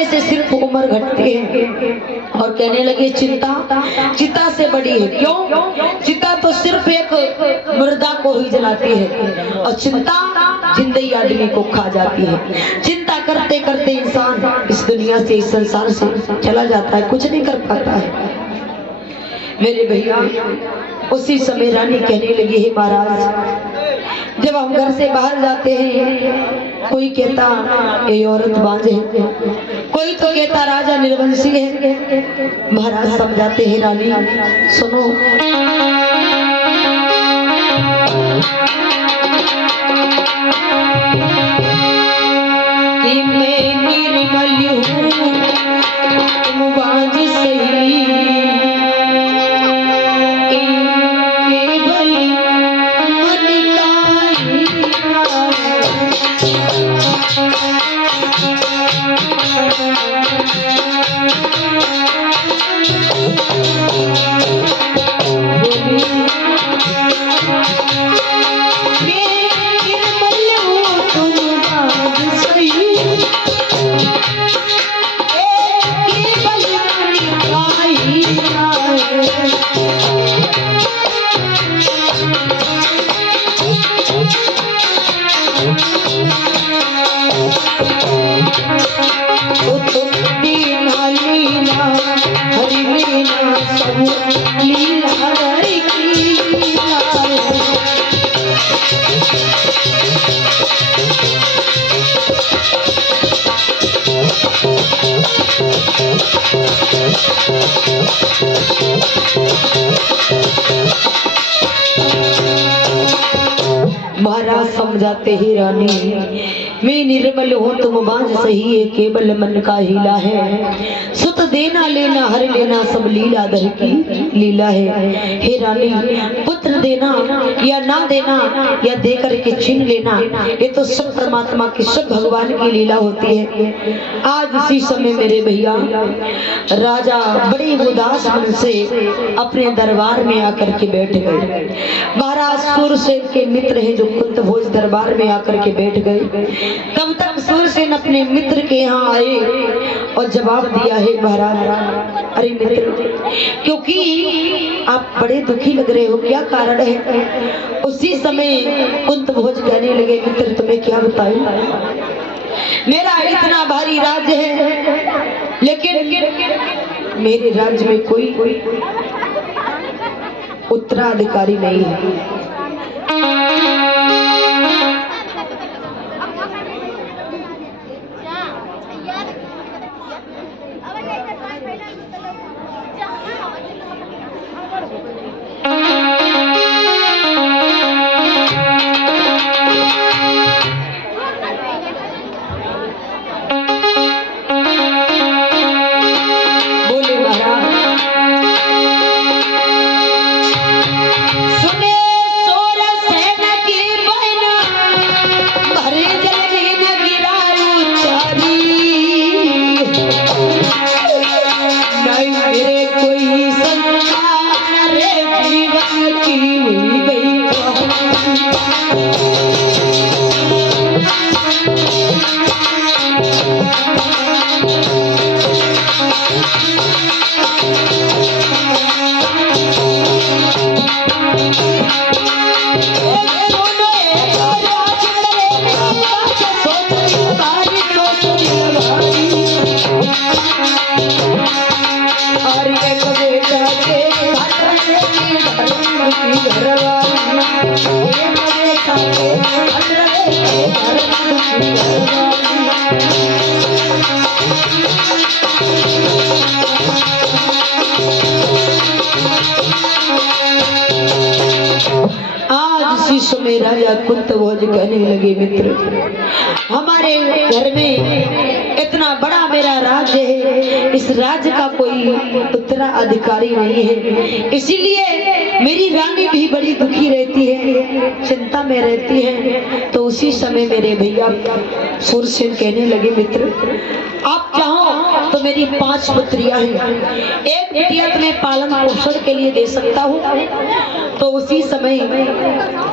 समय से सिर्फ उम्र घटती है। और कहने लगे चिंता चिता से बड़ी है। क्यों? चिता तो सिर्फ एक मुर्दा को ही जलाती है और चिंता जिंदगी आदमी को खा जाती है। चिंता करते करते इंसान इस दुनिया से, इस संसार से चला जाता है, कुछ नहीं कर पाता है। मेरे भैया उसी समय रानी कहने लगी है महाराज, जब हम घर से बाहर जाते हैं कोई कहता ये औरत बांझ है, कोई तो कहता राजा निर्वंशी है। महाराज समझाते हैं रानी सुनो, कि मैं निर्मल हूँ तुम बांझ सही, महाराज समझाते ही रानी मैं निर्मल हूँ तुम बांझ सही है, केवल मन का हीला है। सुत देना लेना हर लेना सब लीला दर की लीला है। हे रानी पुत्र देना या ना देना या दे करके छीन लेना, ये तो सब परमात्मा की, सब भगवान की लीला होती है। आज इसी समय मेरे भैया राजा बड़े उदास मन से अपने दरबार में आकर के बैठ गए। महाराज सूरसेन के मित्र हैं जो कुंतभोज दरबार में आकर के बैठ गए। तब तक सूरसेन अपने मित्र के यहाँ आए और जवाब दिया है महाराज, अरे मित्र क्योंकि आप बड़े दुखी लग रहे हो, क्या कारण है? उसी समय कुंतभोज कहने लगे मित्र तुम्हें क्या बताऊं, मेरा इतना भारी राज्य है लेकिन मेरे राज्य में कोई उत्तराधिकारी नहीं है। में राजा कुंतभोज कहने लगे मित्र हमारे घर में इतना बड़ा मेरा राज्य है, इस राज्य का कोई उत्तराधिकारी नहीं है, इसीलिए मेरी रानी भी बड़ी दुखी रहती है, चिंता में रहती है। तो उसी समय मेरे भैया सूरसेन कहने लगे मित्र आप चाहो तो मेरी 5 पुत्रियां हैं, एक बेटिया तुम्हें पालन पोषण के लिए दे सकता हूँ। तो उसी समय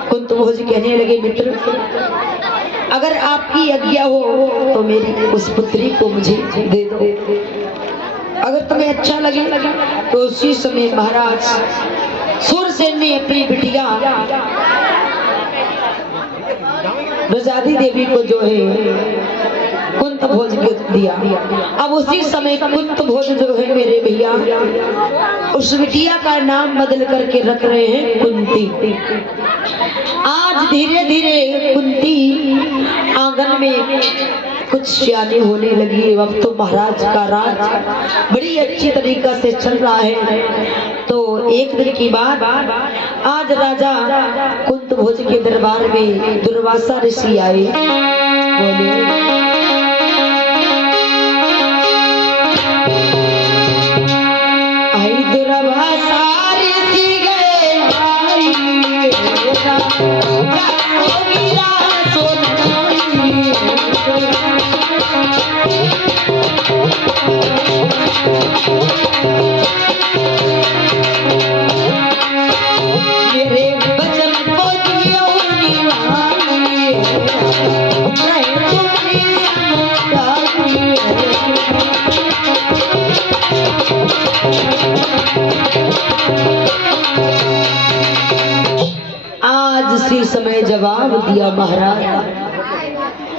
कुंतभोज कहने लगे मित्र अगर आपकी आज्ञा हो तो मेरी उस पुत्री को मुझे दे दो। अगर तुम्हें अच्छा लगे तो उसी समय महाराज सूरसेन ने अपनी बिटिया रजादी देवी को जो है कुंत भोज गिफ्ट दिया। अब उसी समय कुंत भोज जो है मेरे भैया उस बिटिया का नाम बदल करके रख रहे हैं कुंती। आज धीरे धीरे कुंती आंगन में कुछ सियानी होने लगी। अब तो महाराज का राज बड़ी अच्छी तरीका से चल रहा है। तो एक दिन की बात, आज राजा कुंत भोज के दरबार में दुर्वासा ऋषि आए। बोले उसी समय जवाब दिया, महाराज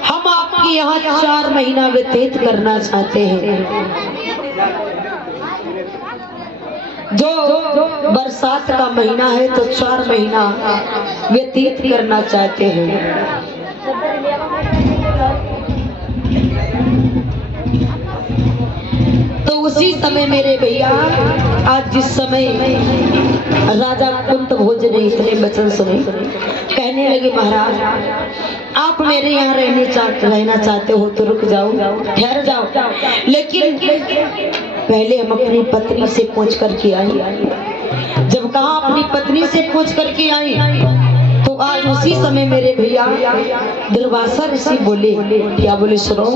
हम आपके यहाँ 4 महीना व्यतीत करना चाहते हैं। जो बरसात का महीना है तो 4 महीना व्यतीत करना चाहते हैं। तो उसी समय मेरे भैया आज जिस समय राजा कुंत भोज ने इतने वचन सुने, कहने लगे महाराज आप मेरे यहाँ रहना चाहते हो तो रुक जाओ, ठहर जाओ, लेकिन पहले हम अपनी पत्नी से पूछ करके आई। जब कहा अपनी पत्नी से पूछ करके आई तो आज उसी समय मेरे भैया दुर्वासा ऋषि बोले, क्या बोले सुनो।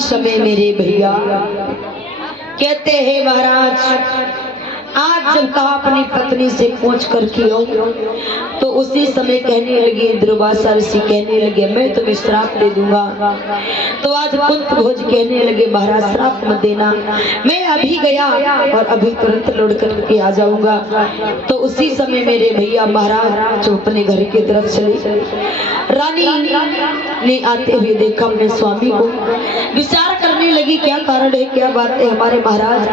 समय मेरे भैया कहते हैं महाराज आज जब कहा अपनी पत्नी से पूछ कर किया तो उसी समय कहने लगे, दुर्वासा ऋषि कहने लगे मैं तुम्हें श्राप दे दूंगा। तो आज कुंत भोज कहने लगे महाराज श्राप मत देना, मैं अभी गया और अभी तुरंत लौट करके आ जाऊंगा। तो उसी समय मेरे भैया महाराज जो अपने घर की तरफ चले, रानी ने आते हुए देखा अपने स्वामी को, विचार करने लगी क्या कारण है, क्या बात है, हमारे महाराज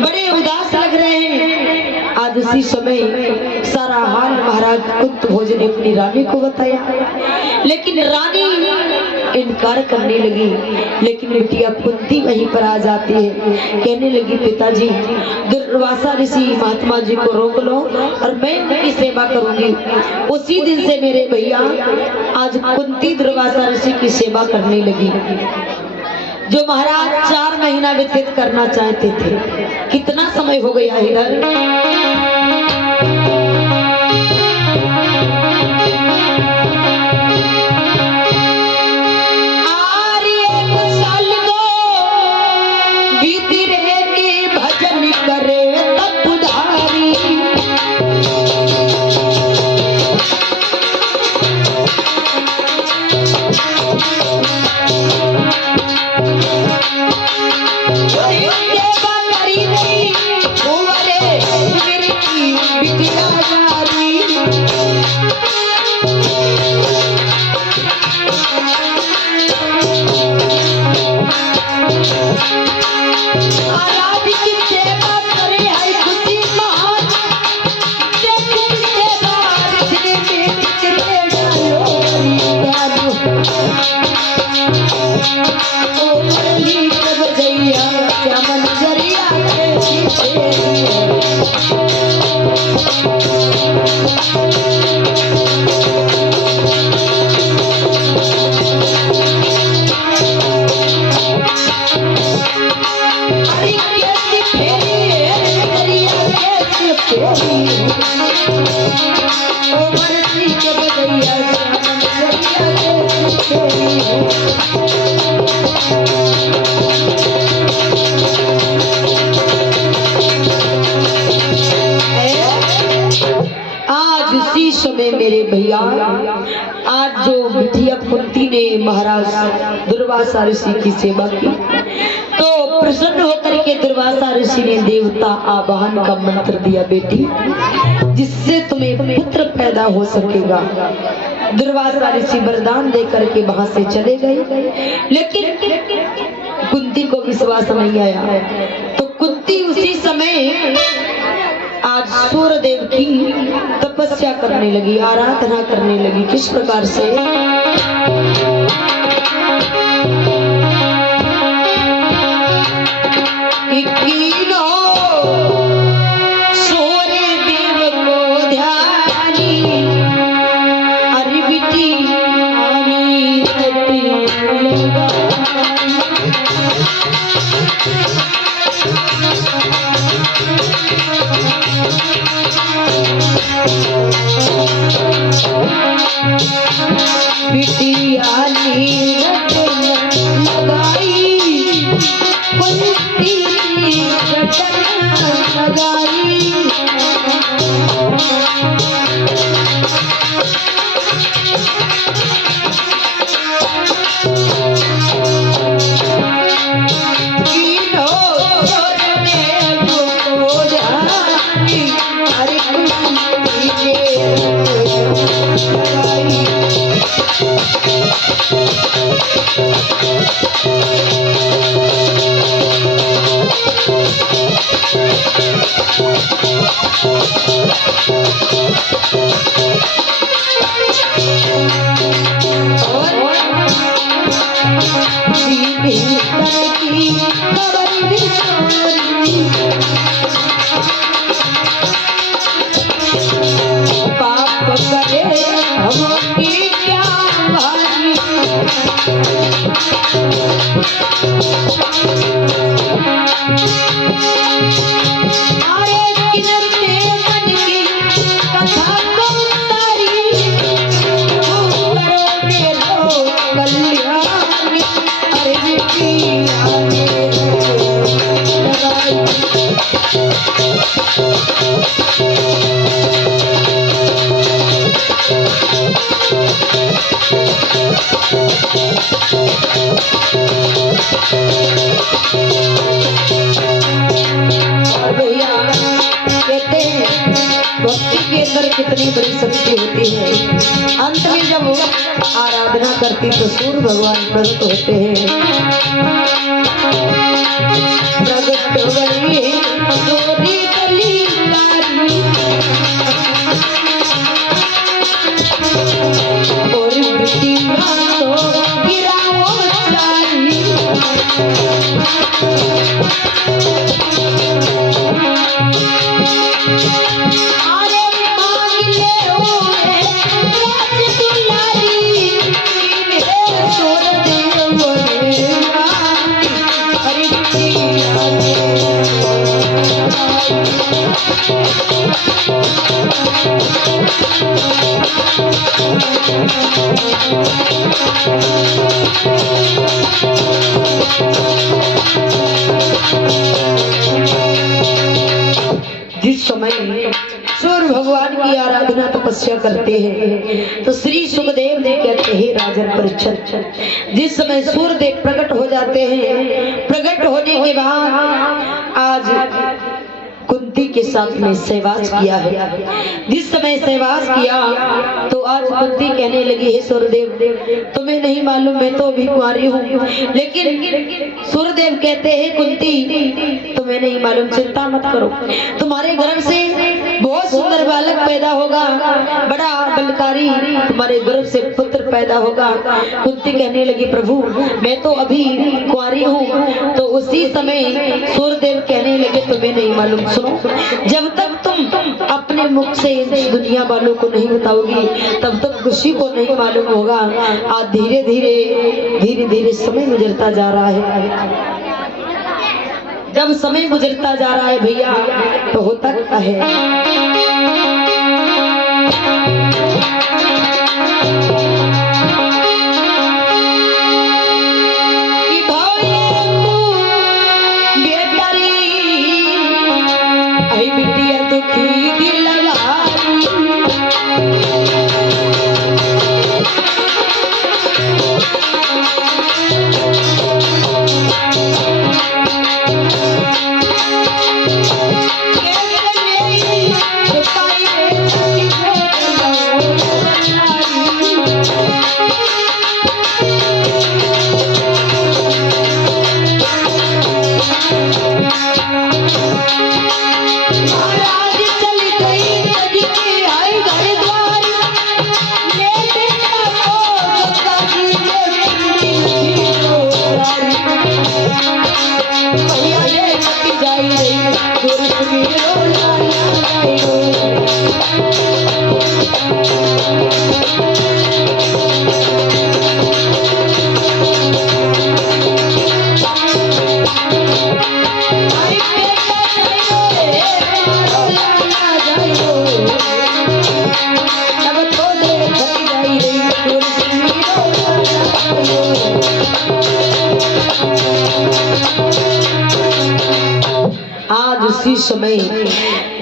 बड़े उदास लग रहे हैं। आज उसी समय सारा हाल महाराज कुंत भोज ने अपनी रानी को बताया, लेकिन रानी इनकार करने लगी, लेकिन बिटिया कुंती वहीं पर आ जाती है। कहने लगी पिताजी, दुर्वासा ऋषि महात्मा जी को रोक लो और मैं उनकी सेवा करूंगी। उसी दिन से मेरे भैया आज कुंती दुर्वासा ऋषि की सेवा करने लगी। जो महाराज 4 महीना व्यतीत करना चाहते थे, कितना समय हो गया इधर। मेरे भैया आज जो बिटिया कुंती ने महाराज दुर्वासा ऋषि की सेवा की, तो प्रसन्न होकर के दुर्वासा ऋषि ने देवता आवाहन का मंत्र दिया, बेटी जिससे तुम्हें पुत्र पैदा हो सकेगा। दुर्वासा ऋषि वरदान दे करके वहां से चले गए, लेकिन कुंती को विश्वास नहीं आया। तो कुंती उसी समय आज सूर्यदेव की तपस्या करने लगी, आराधना करने लगी। किस प्रकार से? कितनी बड़ी शक्ति होती है। अंत में जब आराधना करती तो सूर्य भगवान प्रकट होते हैं। प्रकट हुई गोरी गली लारी और बिटिया तो गिरा कितना तपस्या करते हैं। तो श्री सुखदेव जी कहते हैं राजन परीक्षित, जिस समय सूर्यदेव प्रकट हो जाते हैं, प्रकट होने के बाद आज कुंती के साथ में सहवास किया है। जिस समय सहवास किया तो आज कुंती कहने लगी है सूर्यदेव तुम्हें नहीं मालूम मैं तो अभी कुंवारी हूँ, लेकिन सूर्यदेव कहते हैं कुंती तुम्हें नहीं मालूम, चिंता मत करो, तुम्हारे गर्भ से बहुत सुंदर बालक पैदा होगा, बड़ा बलकारी तुम्हारे गर्भ से पुत्र पैदा होगा। कुंती कहने लगी प्रभु मैं तो अभी कुंवारी हूँ। तो उसी समय सूर्यदेव कहने लगे तुम्हें नहीं मालूम, सुनो, जब तक तुम अपने मुख से दुनिया वालों को नहीं बताओगी तब तक किसी को नहीं मालूम होगा। आज धीरे धीरे समय गुजरता जा रहा है। जब समय गुजरता जा रहा है भैया तो होता क्या है, उसी समय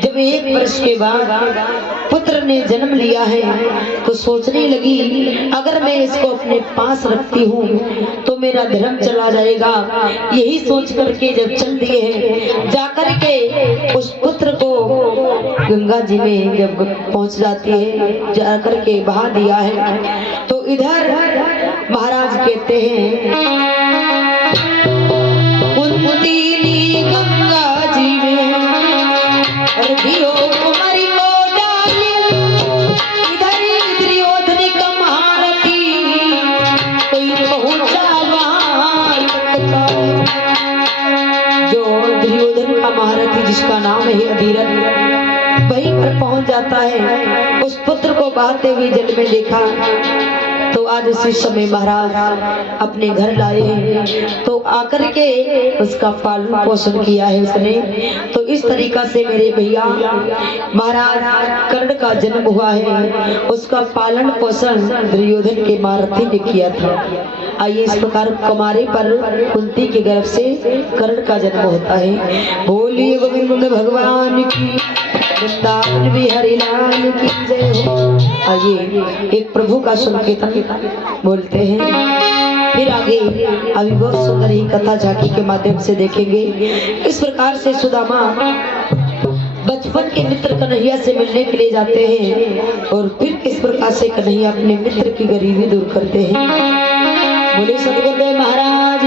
जब 1 वर्ष के बाद पुत्र ने जन्म लिया है तो सोचने लगी अगर मैं इसको अपने पास रखती हूँ तो मेरा धर्म चला जाएगा। यही सोच करके जब चल दिए हैं, जाकर के उस पुत्र को गंगा जी में जब पहुंच जाती है, जाकर के बहा दिया है। तो इधर महाराज कहते हैं गंगा जी में दियो कुमारी को डाली, इधर दुर्योधन का महारथी कोई पहुंचा वहां। जो दुर्योधन का महारथी जिसका नाम है अधीरथ, वहीं पर पहुंच जाता है। उस पुत्र को बहते हुए जल में देखा तो आज उसी समय महाराज अपने घर लाए हैं, तो आकर के उसका पालन पोषण किया है उसने। तो इस तरीका से मेरे भैया महाराज कर्ण का जन्म हुआ है, उसका पालन पोषण दुर्योधन के महारथी ने किया था। आइए इस प्रकार कुमारी पर कुंती के गर्भ से कर्ण का जन्म होता है। बोलिए गोविंद भगवान की, वृंदावन बिहारी लाल की जय हो। आइए एक प्रभु का संकीर्तन बोलते हैं, फिर आगे अभी बहुत सुंदर ही कथा झांकी के माध्यम से देखेंगे। इस प्रकार से सुदामा बचपन के मित्र कन्हैया से मिलने के लिए जाते हैं और फिर किस प्रकार से कन्हैया अपने मित्र की गरीबी दूर करते हैं। बोले सदगुरुदेव महाराज